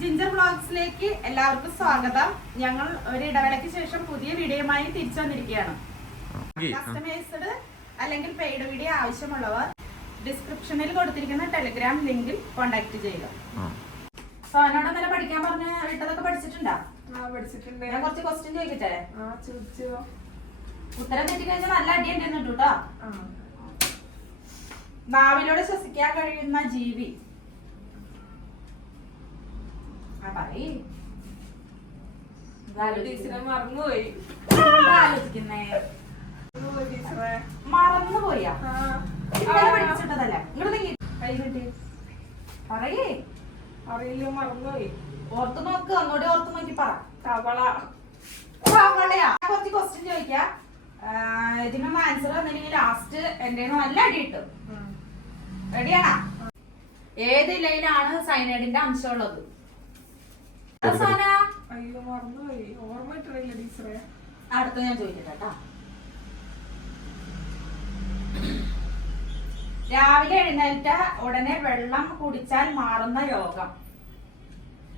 Ginger വ്ളോഗ്സിലേക്ക് എല്ലാവർക്കും സ്വാഗതം. ഞങ്ങൾ ഒരു ഇടവേളയ്ക്ക് ശേഷം പുതിയ വീഡിയോയുമായി തിരിച്ചു വന്നിരിക്കുകയാണ്. കസ്റ്റമൈസ്ഡ് അല്ലെങ്കിൽ പെയ്ഡ് വീഡിയോ ആവശ്യമുള്ളവർ ഡിസ്ക്രിപ്ഷനിൽ കൊടുത്തിരിക്കുന്ന ടെലിഗ്രാം ലിങ്കിൽ കോണ്ടാക്ട് ചെയ്യുക. സോനോട് ഇന്നലെ പഠിക്കാൻ പറഞ്ഞ വിട്ടതൊക്കെ പഠിച്ചിട്ടുണ്ടോ? ഞാൻ കുറച്ച് ക്വസ്റ്റ്യൻ ചോദിക്കട്ടെ? ഉത്തരം തെറ്റിക്കഴിഞ്ഞാൽ നല്ല അടിയുണ്ടെന്ന് കേട്ടോ. നാവിലൂടെ ശ്വസിക്കാൻ കഴിയുന്ന ജീവി മറന്നുപോയാ പഠിച്ചിട്ടതല്ലേ? പറയേ. അറിയില്ല, മറന്നുപോയി. ഓർത്ത് നോക്ക്, ഒന്നുകൂടി ഓർത്ത് നോക്കി പറ. കുറച്ച് ക്വസ്റ്റ്യൻ ചോദിക്കാം. ഇതിനൊന്നും ആൻസർ വന്നില്ലെങ്കിൽ ലാസ്റ്റ് എന്റെ നല്ല അടി കിട്ടും. റെഡിയാണോ? ഏത് ഇലയിലാണ് സൈനൈഡിന്റെ അംശമുള്ളത്? അയ്യോ, മറന്നുപോയി. ഓർമ്മയിട്ടില്ല ടീച്ചറെ. അടുത്ത ഞാൻ ചോദിക്കട്ടെ കേട്ടോ. രാവിലെ എഴുന്നേറ്റ ഉടനെ വെള്ളം കുടിച്ചാൽ മാറുന്ന രോഗം.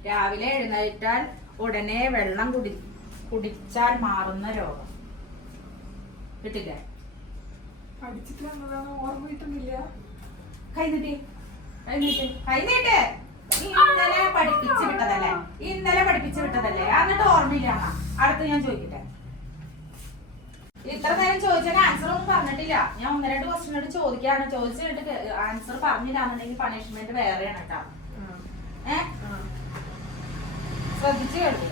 രാവിലെ എഴുന്നേറ്റാൽ ഉടനെ വെള്ളം കുടിച്ചാൽ മാറുന്ന രോഗം കിട്ടില്ലേ? പഠിച്ചിട്ട് വന്നതാണ്, ഓർമ്മ കിട്ടുന്നില്ല. കൈനീട്ട്. ഇന്നലെ പഠിപ്പിച്ചു വിട്ടതല്ലേ? എന്നിട്ട് ഓർമ്മയില്ല. അടുത്ത് ഞാൻ ചോദിക്കട്ടെ. ഇത്ര നേരം ചോദിച്ചതിന് ആൻസർ ഒന്നും പറഞ്ഞിട്ടില്ല. ഞാൻ 1-2 ക്വസ്റ്റ്യനോട് ചോദിക്കാണ്. ചോദിച്ചിട്ട് ആൻസർ പറഞ്ഞില്ലാന്നുണ്ടെങ്കിൽ പണിഷ്മെന്റ് വേറെയാണ് കേട്ടോ. ശ്രദ്ധിച്ചു കേട്ടു.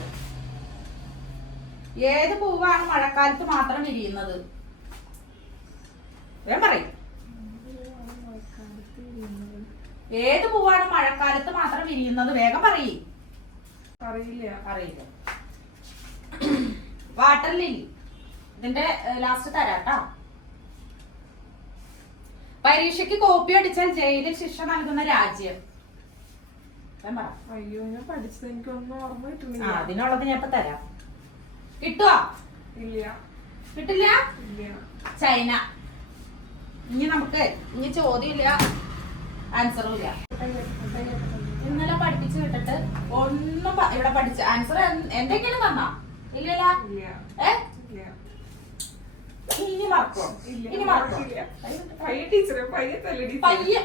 ഏത് പൂവാണ് മഴക്കാലത്ത് മാത്രം വിരിയുന്നത്? വേഗം പറയും. ഏത് പൂവാണ് മഴക്കാലത്ത് മാത്രം വിരിയുന്നത്? വേഗം പറയ്. അറിയില്ല. Water lily. ഇതിന്റെ ലാസ്റ്റ് തരാട്ടോ. പരീക്ഷയ്ക്ക് കോപ്പി അടിച്ചാൽ ജയിലിൽ ശിക്ഷ നൽകുന്ന രാജ്യം. അയ്യോ, ഞാൻ പഠിച്ചത് എനിക്കൊന്നും ഓർമ്മ കിട്ടുന്നില്ല. അതിനുള്ളത് ഞാൻ ഇപ്പൊ തരാം. കിട്ടുവോ? ഇല്ല. കിട്ടില്ല? ഇല്ല. ചൈന. ഇനി ചോദ്യമില്ല, ആൻസറും ഇല്ല. ഇന്നലെ പഠിപ്പിച്ചു വിട്ടിട്ട് ഒന്നും ഇവിടെ പഠിച്ച ആൻസർ എന്തെങ്കിലും തന്നാ? ഇല്ലല്ലോ. ഇനി മറക്കോ? ടീച്ചറെ, പയ്യെ